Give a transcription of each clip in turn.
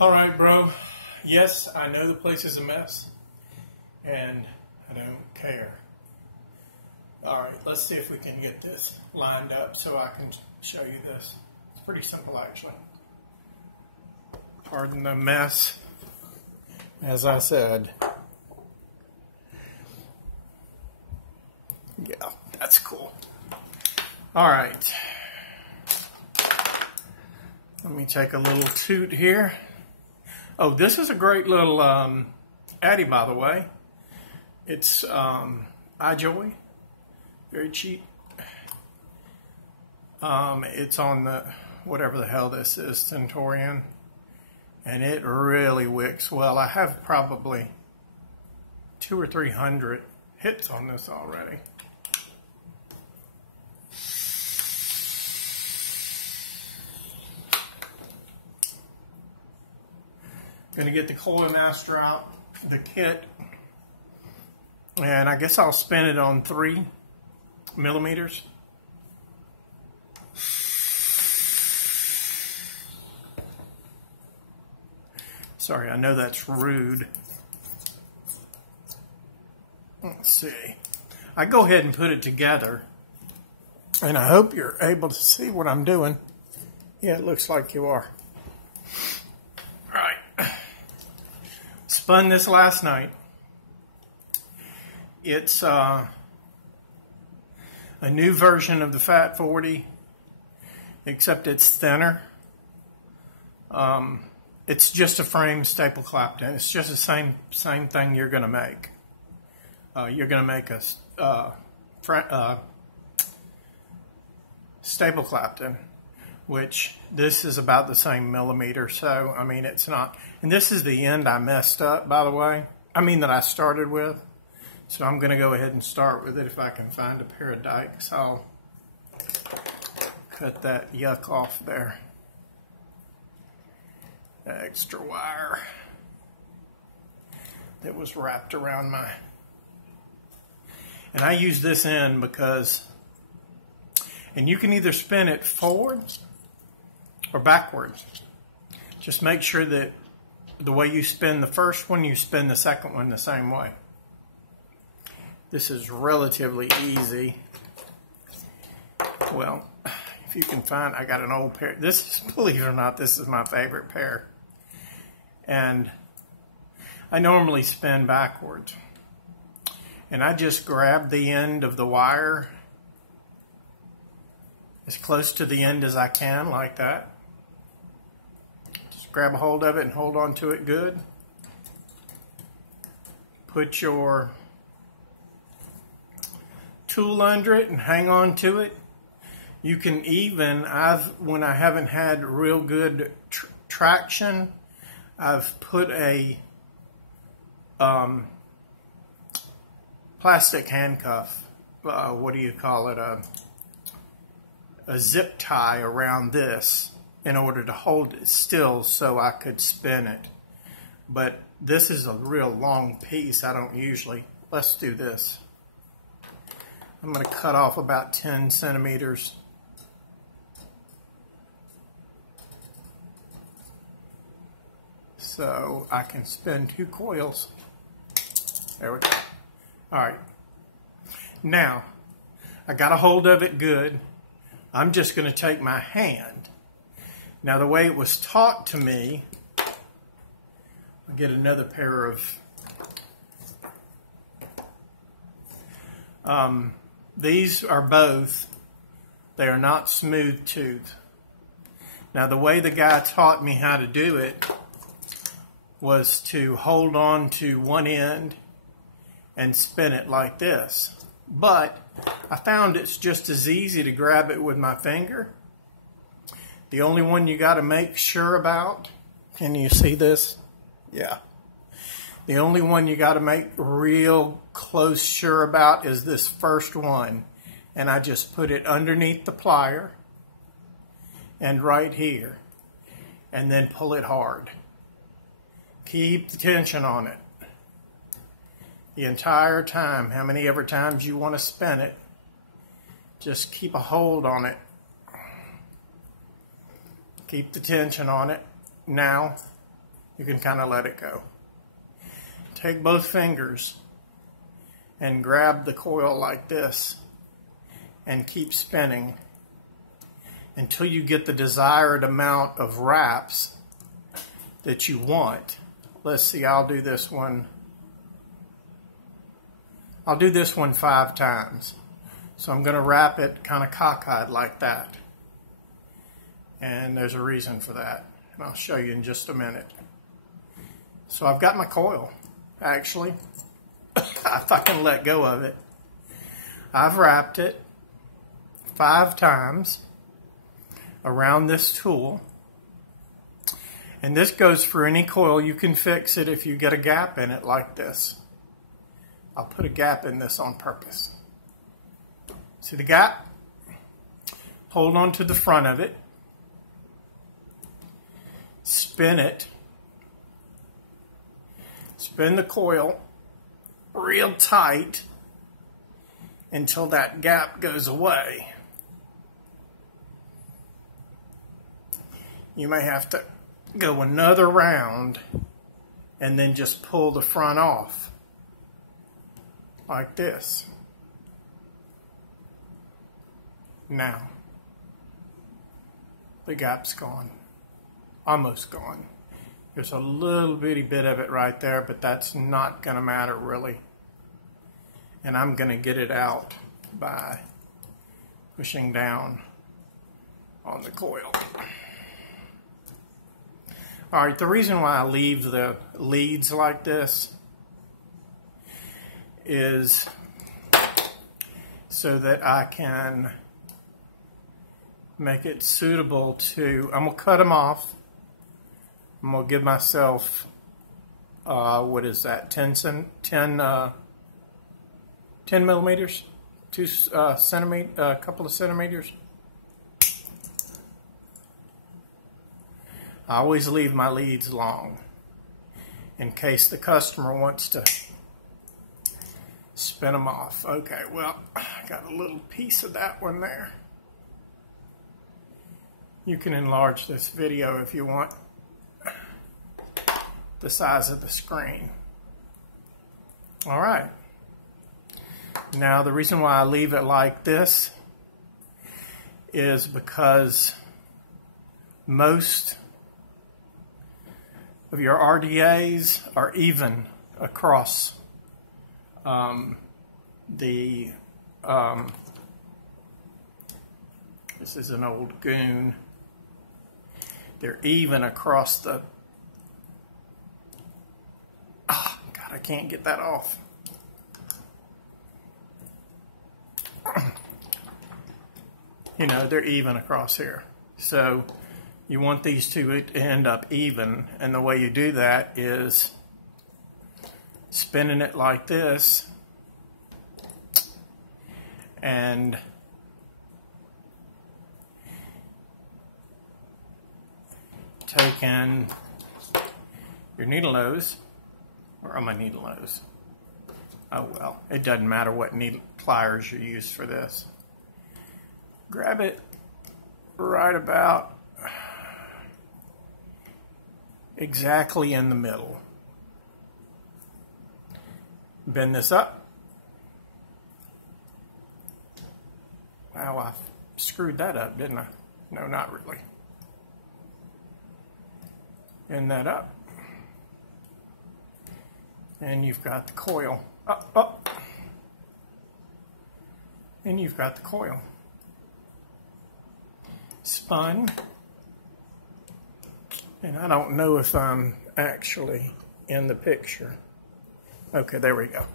All right, bro. Yes, I know the place is a mess, and I don't care. All right, let's see if we can get this lined up so I can show you this. It's pretty simple, actually. Pardon the mess, as I said. Yeah, that's cool. All right. Let me take a little toot here. Oh, this is a great little Addy, by the way. It's iJoy, very cheap. It's on the, whatever the hell this is, Centaurian, and it really wicks well. I have probably 200 or 300 hits on this already. Gonna get the coil master out, the kit, and I guess I'll spin it on 3 millimeters. Sorry, I know that's rude. Let's see. I go ahead and put it together, and I hope you're able to see what I'm doing. Yeah, it looks like you are. Spun this last night. It's a new version of the Fat 40, except it's thinner. It's just a frame staple clapped in. It's just the same thing you're going to make. You're going to make a staple clapped in, which this is about the same millimeter. So, I mean, it's not. And this is the end I messed up, by the way. I mean, that I started with. So I'm going to go ahead and start with it. If I can find a pair of dikes, I'll cut that yuck off there. That extra wire that was wrapped around my... And I use this end because... And you can either spin it forward or backwards. Just make sure that the way you spin the first one, you spin the second one the same way. This is relatively easy. Well, if you can find, I got an old pair. This is, believe it or not, this is my favorite pair. And I normally spin backwards. And I just grab the end of the wire as close to the end as I can, like that. Just grab a hold of it and hold on to it good. Put your tool under it and hang on to it. You can even, when I haven't had real good traction, I've put a plastic handcuff, what do you call it, a zip tie around this in order to hold it still so I could spin it. But this is a real long piece. I don't usually. Let's do this. I'm going to cut off about 10 centimeters. So I can spin 2 coils. There we go. All right. Now, I got a hold of it good. I'm just going to take my hand. Now, the way it was taught to me, I'll get another pair of, these are both, they are not smooth tooth. Now, the way the guy taught me how to do it was to hold on to one end and spin it like this. But I found it's just as easy to grab it with my finger. The only one you got to make sure about, can you see this? Yeah. The only one you got to make real close sure about is this first one. And I just put it underneath the plier and right here. And then pull it hard. Keep the tension on it the entire time. How many ever times you want to spin it, just keep a hold on it. Keep the tension on it. Now, you can kind of let it go. Take both fingers and grab the coil like this and keep spinning until you get the desired amount of wraps that you want. Let's see, I'll do this one 5 times. So I'm going to wrap it kind of cockeyed like that. And there's a reason for that. And I'll show you in just a minute. So I've got my coil, actually. If I can let go of it. I've wrapped it 5 times around this tool. And this goes for any coil. You can fix it if you get a gap in it like this. I'll put a gap in this on purpose. See the gap? Hold on to the front of it. Spin it. Spin the coil real tight until that gap goes away. You may have to go another round and then just pull the front off like this. Now, the gap's gone. Almost gone. There's a little bitty bit of it right there, but that's not going to matter really. And I'm going to get it out by pushing down on the coil. All right, the reason why I leave the leads like this is so that I can make it suitable to, I'm going to cut them off. I'm going to give myself, what is that, 10 millimeters? 2 centimeters, a couple of centimeters. I always leave my leads long in case the customer wants to spin them off. Okay, well, I got a little piece of that one there. You can enlarge this video if you want the size of the screen. All right. Now, the reason why I leave it like this is because most of your RDAs are even across this is an old goon. They're even across the, God, I can't get that off. You know, they're even across here. So you want these two to end up even, and the way you do that is spinning it like this and taking your needle nose, or am I needle nose? Oh well, it doesn't matter what needle pliers you use for this. Grab it right about exactly in the middle. Bend this up. Wow, I screwed that up, didn't I? No, not really. Bend that up. And you've got the coil. Up, up. And you've got the coil. Spun. And I don't know if I'm actually in the picture. Okay, there we go.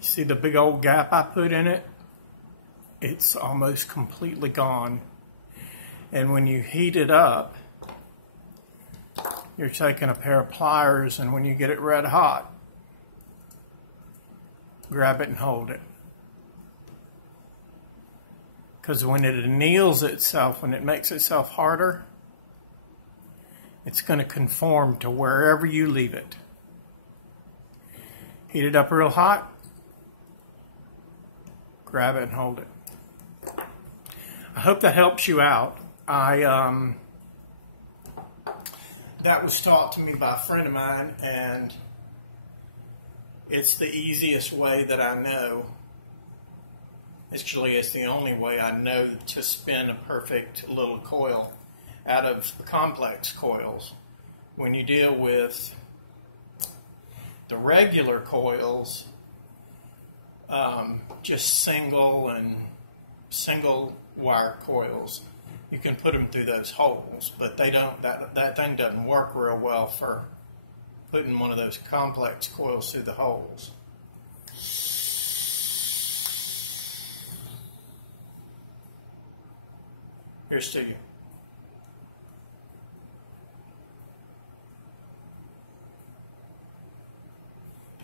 You see the big old gap I put in it? It's almost completely gone. And when you heat it up, you're taking a pair of pliers, and when you get it red hot, grab it and hold it. Because when it anneals itself, when it makes itself harder, it's going to conform to wherever you leave it. Heat it up real hot, grab it and hold it. I hope that helps you out. I that was taught to me by a friend of mine, and it's the easiest way that I know. Actually, it's the only way I know to spin a perfect little coil out of complex coils. When you deal with the regular coils, just single wire coils, you can put them through those holes, but they don't. That thing doesn't work real well for putting one of those complex coils through the holes. Here's to you.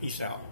Peace out.